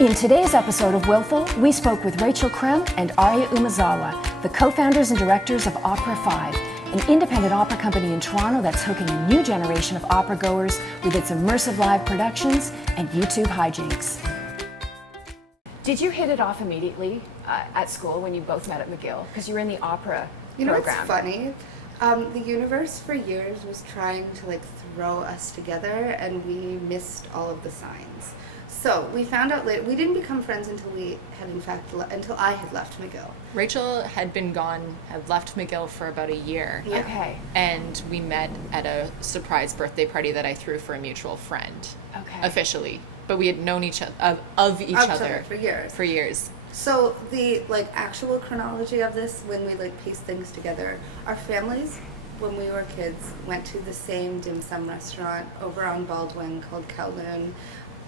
In today's episode of Willful, we spoke with Rachel Krehm and Aria Umezawa, the co-founders and directors of Opera 5, an independent opera company in Toronto that's hooking a new generation of opera goers with its immersive live productions and YouTube hijinks. Did you hit it off immediately at school when you both met at McGill? Because you were in the opera program. What's funny? The universe for years was trying to throw us together, and we missed all of the signs. So we found out later. We didn't become friends until until I had left McGill. Rachel had left McGill for about a year. Yeah. Okay. And we met at a surprise birthday party that I threw for a mutual friend. Okay. Officially. But we had known each other For years. For years. So the actual chronology of this, when we piece things together, our families, when we were kids, went to the same dim sum restaurant over on Baldwin called Kowloon,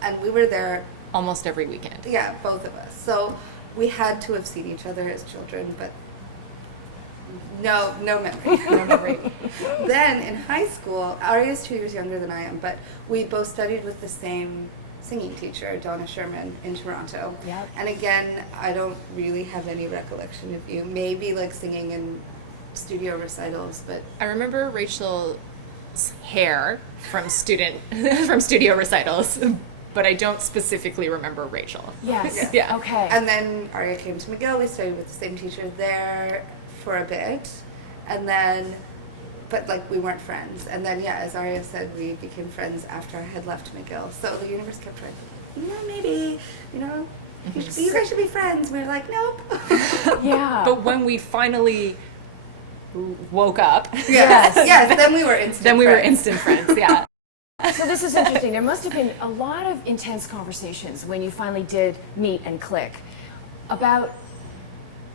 and we were there almost every weekend. Yeah, both of us. So we had to have seen each other as children, but no memory. No memory. Then in high school, Aria is 2 years younger than I am, but we both studied with the same singing teacher, Donna Sherman, in Toronto. Yep. And again, I don't really have any recollection of you. Maybe singing in studio recitals, but I remember Rachel's hair from studio recitals, but I don't specifically remember Rachel. Yes. Yeah. Okay. And then Aria came to McGill. We studied with the same teacher there for a bit, and then, but we weren't friends. And then, as Aria said, we became friends after I had left McGill. So the universe kept trying. Maybe, you guys should be friends. We were like, nope. Yeah. But when we finally woke up, yes, then we were instant friends. Yeah. So this is interesting. There must have been a lot of intense conversations when you finally did meet and click about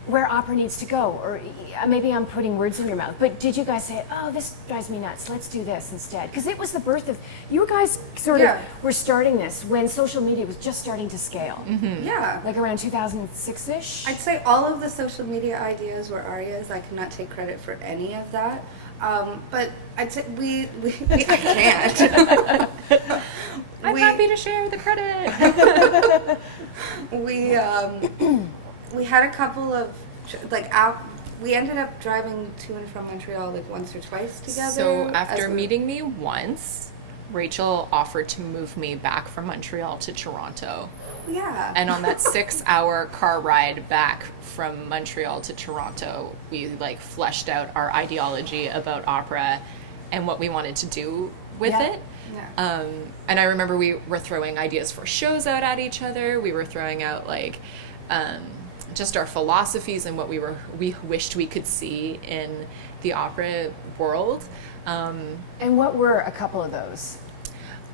where opera needs to go, or maybe I'm putting words in your mouth, but did you guys say, oh, this drives me nuts, let's do this instead? Because it was the birth of, you guys sort of were starting this when social media was just starting to scale. Mm-hmm. Yeah. Around 2006-ish? I'd say all of the social media ideas were Aria's. I cannot take credit for any of that. But I'd say I can't. I'm happy to share the credit. We had a couple of we ended up driving to and from Montreal once or twice together. So after meeting me once, Rachel offered to move me back from Montreal to Toronto. Yeah. And on that 6-hour car ride back from Montreal to Toronto, we fleshed out our ideology about opera and what we wanted to do with it. Yeah. And I remember we were throwing ideas for shows out at each other. We were throwing out just our philosophies and what we wished we could see in the opera world. And what were a couple of those?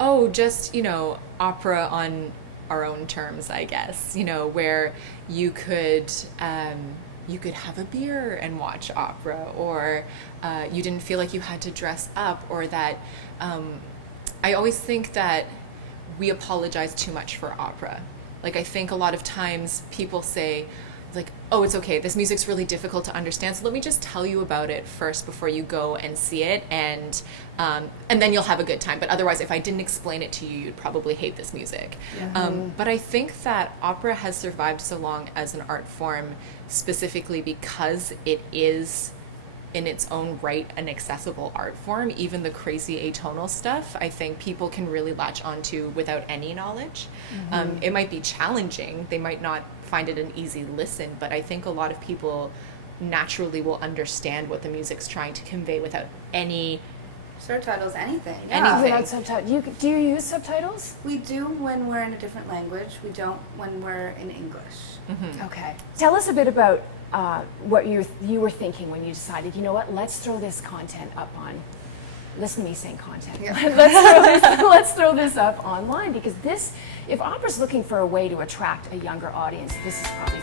Oh, just, opera on our own terms, I guess, where you could have a beer and watch opera, or you didn't feel like you had to dress up, or that I always think that we apologize too much for opera. I think a lot of times people say, oh, it's okay, this music's really difficult to understand, so let me just tell you about it first before you go and see it, and then you'll have a good time. But otherwise, if I didn't explain it to you, you'd probably hate this music. Yeah. But I think that opera has survived so long as an art form specifically because it is in its own right an accessible art form. Even the crazy atonal stuff, I think people can really latch onto without any knowledge. Mm-hmm. It might be challenging. They might not find it an easy listen, but I think a lot of people naturally will understand what the music's trying to convey without any subtitles, anything. Without subtitles. Do you use subtitles? We do when we're in a different language. We don't when we're in English. Mm-hmm. Okay. Tell us a bit about what you were thinking when you decided, let's throw this content up on, listen to me saying content, let's throw this up online, because if opera's looking for a way to attract a younger audience, this is probably